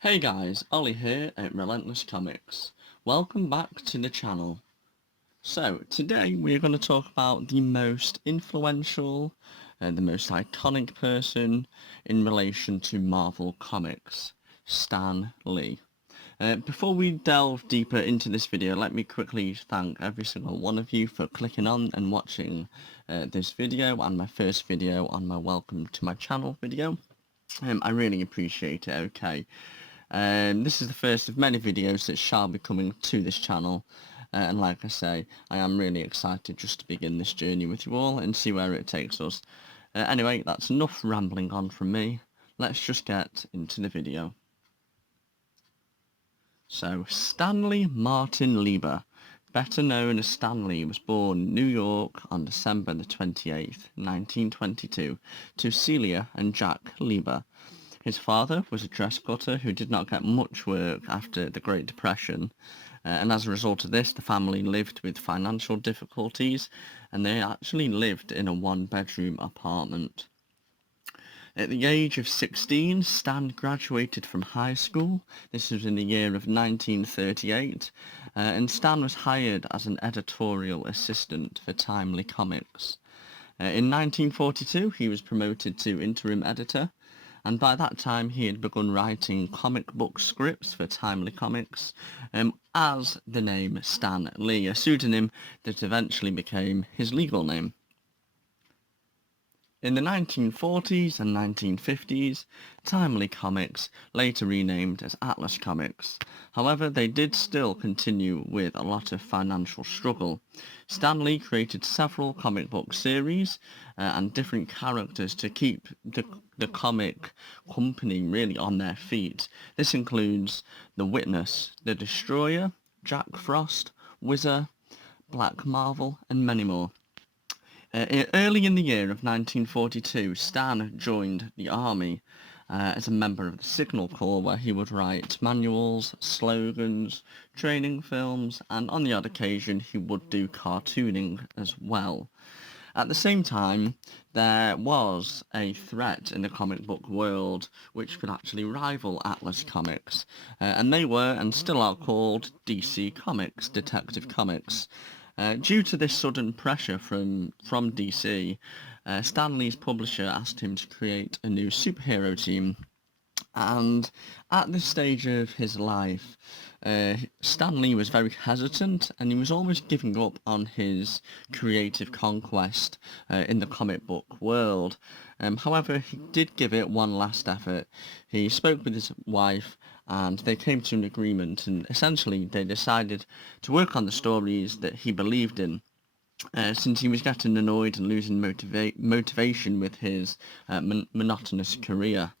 Hey guys, Ollie here at Relentless Comics. Welcome back to the channel. So, today we're going to talk about the most influential and the most iconic person in relation to Marvel Comics, Stan Lee. Before we delve deeper into this video, let me quickly thank every single one of you for clicking on and watching this video and my first video on my welcome to my channel video. I really appreciate it, okay. This is the first of many videos that shall be coming to this channel, and like I say, I am really excited just to begin this journey with you all and see where it takes us. Anyway, that's enough rambling on from me. Let's just get into the video. So, Stanley Martin Lieber, better known as Stan Lee, was born in New York on December the 28th, 1922, to Celia and Jack Lieber. His father was a dress cutter who did not get much work after the Great Depression, and as a result of this, the family lived with financial difficulties, and they actually lived in a one-bedroom apartment. At the age of 16, Stan graduated from high school. This was in the year of 1938, and Stan was hired as an editorial assistant for Timely Comics. In 1942, he was promoted to interim editor, and by that time he had begun writing comic book scripts for Timely Comics as the name Stan Lee, a pseudonym that eventually became his legal name. In the 1940s and 1950s, Timely Comics, later renamed as Atlas Comics. However, they did still continue with a lot of financial struggle. Stan Lee created several comic book series and different characters to keep the comic company really on their feet. This includes The Witness, The Destroyer, Jack Frost, Whizzer, Black Marvel, and many more. Early in the year of 1942, Stan joined the army as a member of the Signal Corps, where he would write manuals, slogans, training films, and on the odd occasion he would do cartooning as well. At the same time, there was a threat in the comic book world which could actually rival Atlas Comics, and they were and still are called DC Comics, Detective Comics. Due to this sudden pressure from DC, Stan Lee's publisher asked him to create a new superhero team, and at this stage of his life, Stan Lee was very hesitant, and he was almost giving up on his creative conquest in the comic book world. However, he did give it one last effort. He spoke with his wife, and they came to an agreement, and essentially they decided to work on the stories that he believed in. Since he was getting annoyed and losing motivation with his monotonous career.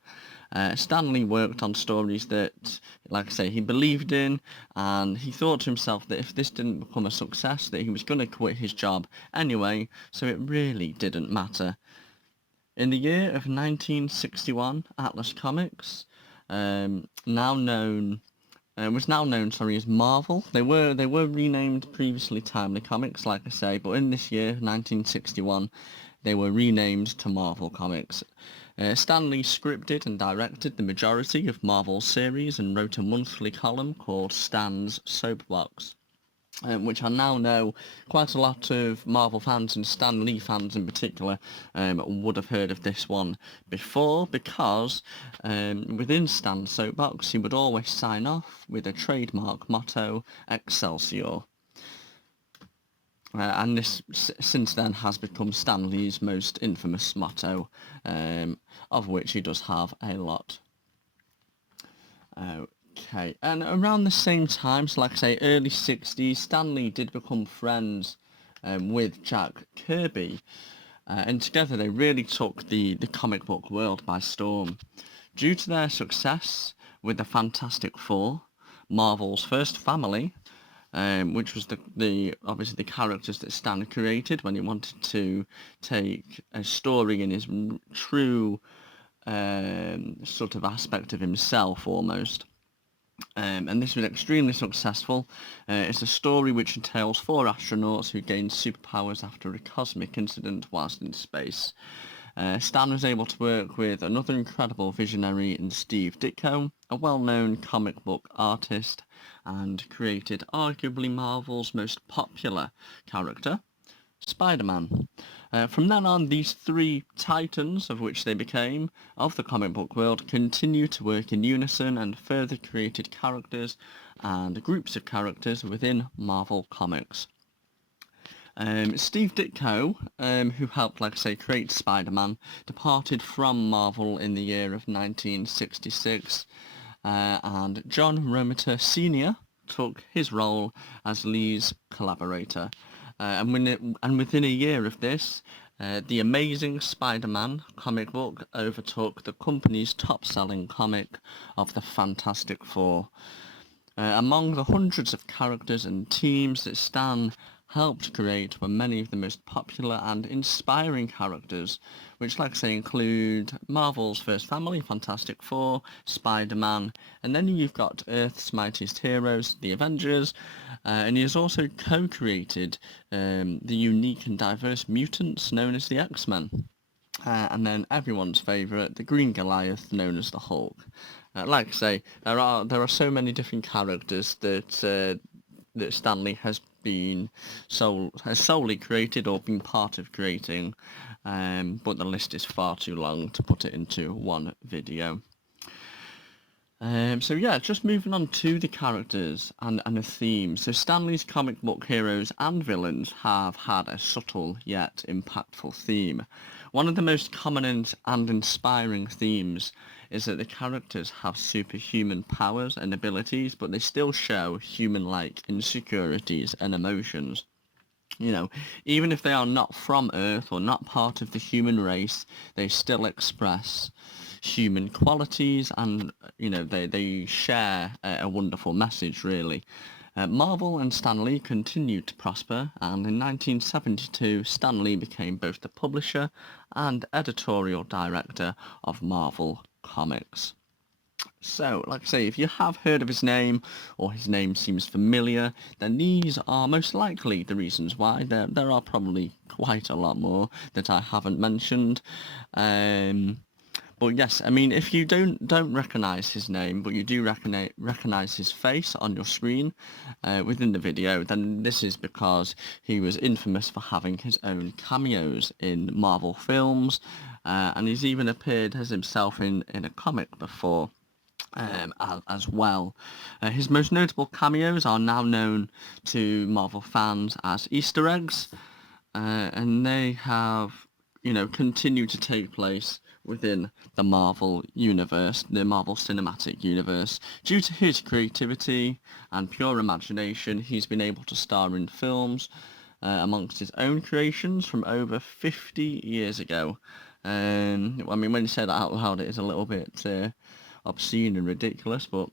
Stan Lee worked on stories that, like I say, he believed in, and he thought to himself that if this didn't become a success, that he was going to quit his job anyway, so it really didn't matter. In the year of 1961, Atlas Comics, was now known as Marvel. They were renamed previously Timely Comics, like I say, but in this year, 1961, they were renamed to Marvel Comics. Stan Lee scripted and directed the majority of Marvel's series and wrote a monthly column called Stan's Soapbox, which I now know quite a lot of Marvel fans and Stan Lee fans in particular would have heard of this one before, because within Stan's Soapbox he would always sign off with a trademark motto, Excelsior. And this, since then, has become Stan Lee's most infamous motto, of which he does have a lot. Okay, and around the same time, so like I say, early 60s, Stan Lee did become friends with Jack Kirby, and together they really took the comic book world by storm. Due to their success with the Fantastic Four, Marvel's first family, which was obviously the characters that Stan created when he wanted to take a story in his true sort of aspect of himself almost. And this was extremely successful. It's a story which entails 4 astronauts who gain superpowers after a cosmic incident whilst in space. Stan was able to work with another incredible visionary in Steve Ditko, a well-known comic book artist, and created arguably Marvel's most popular character, Spider-Man. From then on, these three titans, of which they became, of the comic book world, continued to work in unison and further created characters and groups of characters within Marvel Comics. Steve Ditko, who helped, like I say, create Spider-Man, departed from Marvel in the year of 1966, and John Romita Sr. took his role as Lee's collaborator. And within a year of this, the Amazing Spider-Man comic book overtook the company's top-selling comic of the Fantastic Four. Among the hundreds of characters and teams that Stan helped create were many of the most popular and inspiring characters, which, like I say, include Marvel's first family, Fantastic Four, Spider-Man, and then you've got Earth's mightiest heroes, the Avengers, and he has also co-created the unique and diverse mutants known as the X-Men. And then everyone's favourite, the Green Goliath, known as the Hulk. Like I say, there are so many different characters that that Stan Lee has solely created or been part of creating, but the list is far too long to put it into one video. So yeah, just moving on to the characters and the theme. So Stan Lee's comic book heroes and villains have had a subtle yet impactful theme. One of the most common and inspiring themes is that the characters have superhuman powers and abilities, but they still show human-like insecurities and emotions. You know, even if they are not from Earth or not part of the human race, they still express human qualities, and you know, they share a wonderful message, really. Marvel and Stan Lee continued to prosper, and in 1972 Stan Lee became both the publisher and editorial director of Marvel Comics. So, like I say, if you have heard of his name, or his name seems familiar, then these are most likely the reasons why. There are probably quite a lot more that I haven't mentioned. But yes, I mean, if you don't recognise his name, but you do recognise his face on your screen within the video, then this is because he was infamous for having his own cameos in Marvel films, and he's even appeared as himself in a comic before. As well. His most notable cameos are now known to Marvel fans as Easter eggs, and they have, you know, continued to take place within the Marvel universe, the Marvel Cinematic Universe. Due to his creativity and pure imagination, he's been able to star in films amongst his own creations from over 50 years ago. I mean, when you say that out loud, it is a little bit obscene and ridiculous, but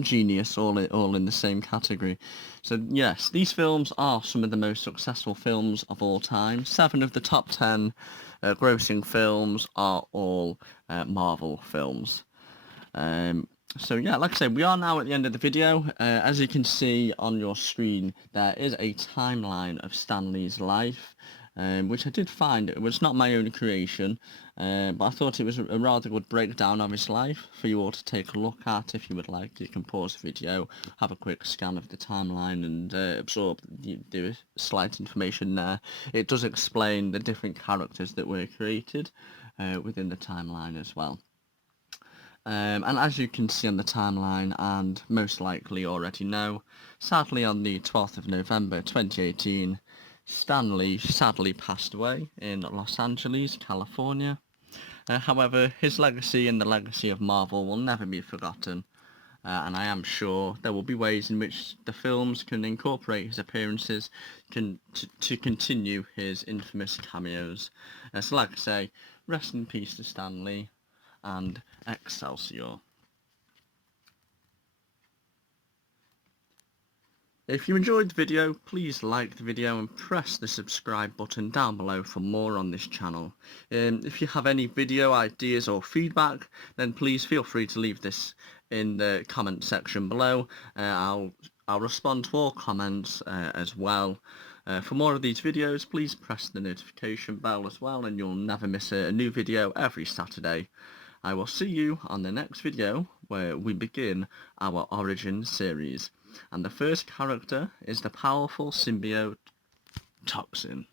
genius all in the same category. So yes, these films are some of the most successful films of all time. 7 of the top 10 grossing films are all Marvel films. So yeah, like I said, we are now at the end of the video. As you can see on your screen, there is a timeline of Stan Lee's life, which I did find. It was not my own creation, but I thought it was a rather good breakdown of his life for you all to take a look at. If you would like, you can pause the video, have a quick scan of the timeline, and absorb the slight information there. It does explain the different characters that were created within the timeline as well. And as you can see on the timeline, and most likely already know, sadly on the 12th of November 2018, Stan Lee sadly passed away in Los Angeles, California. However, his legacy and the legacy of Marvel will never be forgotten, and I am sure there will be ways in which the films can incorporate his appearances to continue his infamous cameos. So like I say, rest in peace to Stan Lee, and Excelsior. If you enjoyed the video, please like the video and press the subscribe button down below for more on this channel. If you have any video ideas or feedback, then please feel free to leave this in the comment section below. I'll respond to all comments as well. For more of these videos, please press the notification bell as well, and you'll never miss a new video every Saturday. I will see you on the next video, where we begin our Origin series. And the first character is the powerful symbiote Toxin.